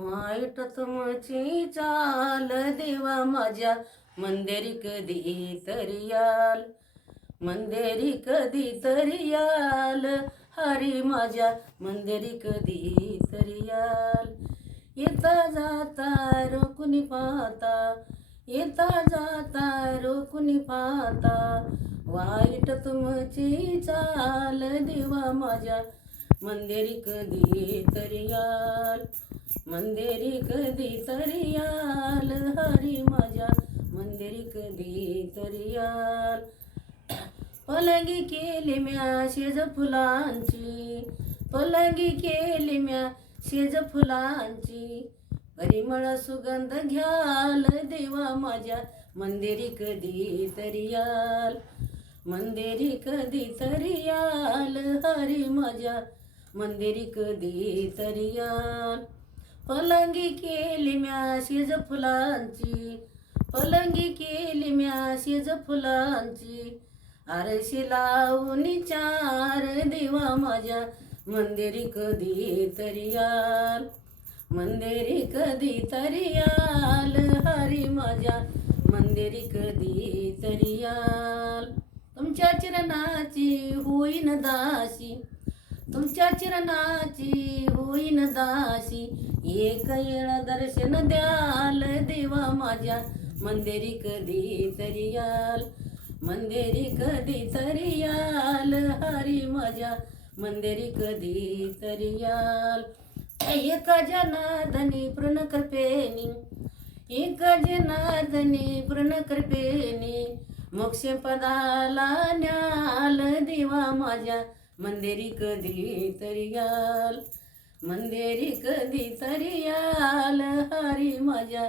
वाईट तुमची चाल देवा माझ्या मंदिरी कधी तरी याल. मंदिरी कधी तरी याल हरी माझ्या मंदिरी कधी तरी याल. येता जाता रोकुनी पाहता येता जाता रोकुनी पाहता वाईट तुमची चाल देवा माझ्या मंदिरी कधी तरी याल. मंदिरी कधी तरी याल हरी माझ्या मंदिरी कधी तरी याल पलंगी केली म्या शेज फुलांची. पलंगी केली म्या शेज फुलांची. परिमळ सुगंध घ्याल देवा माझ्या. मंदिरी कधी तरी याल मंदिरी कधी तरी याल हरी माझ्या मंदिरी कधी तरी याल पलंगी केली म्या शेज फुलांची पलंगी केली म्या शेज फुलांची आरशी लावून चार देवा माझ्या मंदिरी कधी तरी याल मंदिरी कधी तरी याल हरी माझ्या मंदिरी कधी तरी याल तुमच्या चिरणाची होईन दाशी तुमच्या चिरणाची होईन दासी एक येळ दर्शन द्याल देवा माझ्या. मंदिरी कधी तरी याल मंदिरी कधी तरी याल हरी माझ्या. मंदिरी कधी तरी याल. एका जनार्दनी प्रणकृपेनी एका जनार्दनी प्रणकृपेनी मोक्ष पदाला न्याल देवा माझ्या. मंदिरी कधी तरी याल. मंदिरी कधी तरी आल हरी माझ्या